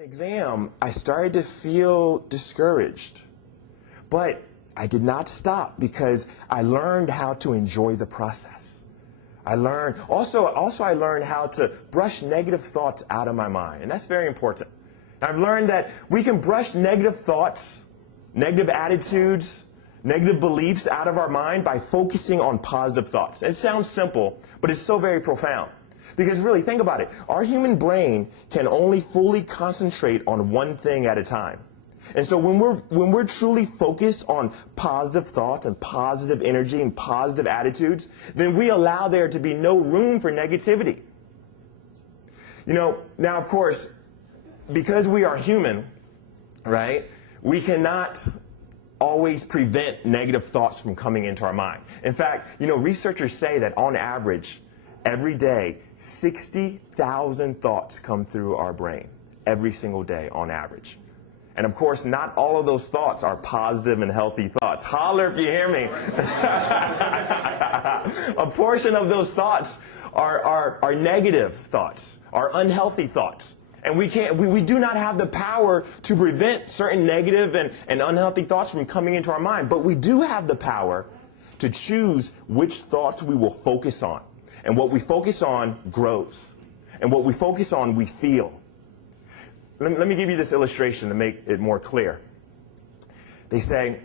Exam, I started to feel discouraged, but I did not stop because I learned how to enjoy the process. I learned I learned how to brush negative thoughts out of my mind, and that's very important. I've learned that we can brush negative thoughts, negative attitudes, negative beliefs out of our mind by focusing on positive thoughts. It sounds simple, but it's so very profound. Because really, think about it. Our human brain can only fully concentrate on one thing at a time. And so when we're truly focused on positive thoughts and positive energy and positive attitudes, then we allow there to be no room for negativity. You know, now of course, because we are human, right, we cannot always prevent negative thoughts from coming into our mind. In fact, you know, researchers say that on average, every day, 60,000 thoughts come through our brain every single day on average. And of course, not all of those thoughts are positive and healthy thoughts. Holler if you hear me. A portion of those thoughts are negative thoughts, are unhealthy thoughts. And we do not have the power to prevent certain negative and unhealthy thoughts from coming into our mind. But we do have the power to choose which thoughts we will focus on. And what we focus on grows. And what we focus on, we feel. Let me give you this illustration to make it more clear. They say,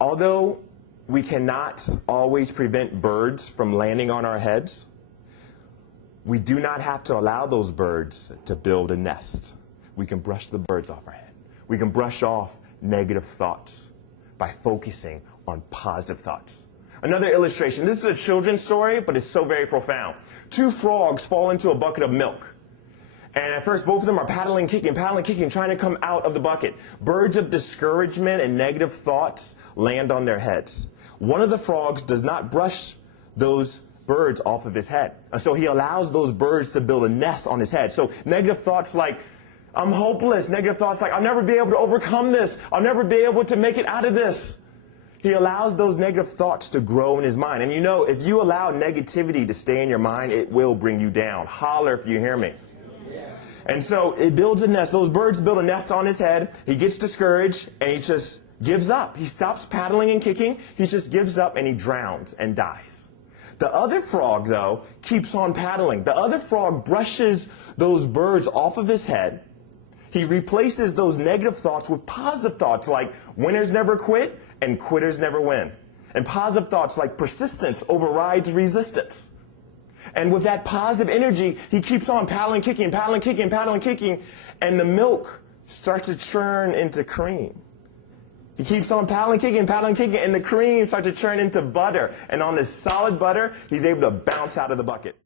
although we cannot always prevent birds from landing on our heads, we do not have to allow those birds to build a nest. We can brush the birds off our head. We can brush off negative thoughts by focusing on positive thoughts. Another illustration. This is a children's story, but it's so very profound. Two frogs fall into a bucket of milk. And at first, both of them are paddling, kicking, trying to come out of the bucket. Birds of discouragement and negative thoughts land on their heads. One of the frogs does not brush those birds off of his head. And so he allows those birds to build a nest on his head. So negative thoughts like, I'm hopeless. Negative thoughts like, I'll never be able to overcome this. I'll never be able to make it out of this. He allows those negative thoughts to grow in his mind. And you know, if you allow negativity to stay in your mind, it will bring you down. Holler if you hear me. And so it builds a nest. Those birds build a nest on his head. He gets discouraged and he just gives up. He stops paddling and kicking. He just gives up and he drowns and dies. The other frog, though, keeps on paddling. The other frog brushes those birds off of his head. He replaces those negative thoughts with positive thoughts like winners never quit and quitters never win. And positive thoughts like persistence overrides resistance. And with that positive energy, he keeps on paddling, kicking, and the milk starts to churn into cream. He keeps on paddling, kicking, and the cream starts to churn into butter. And on this solid butter, he's able to bounce out of the bucket.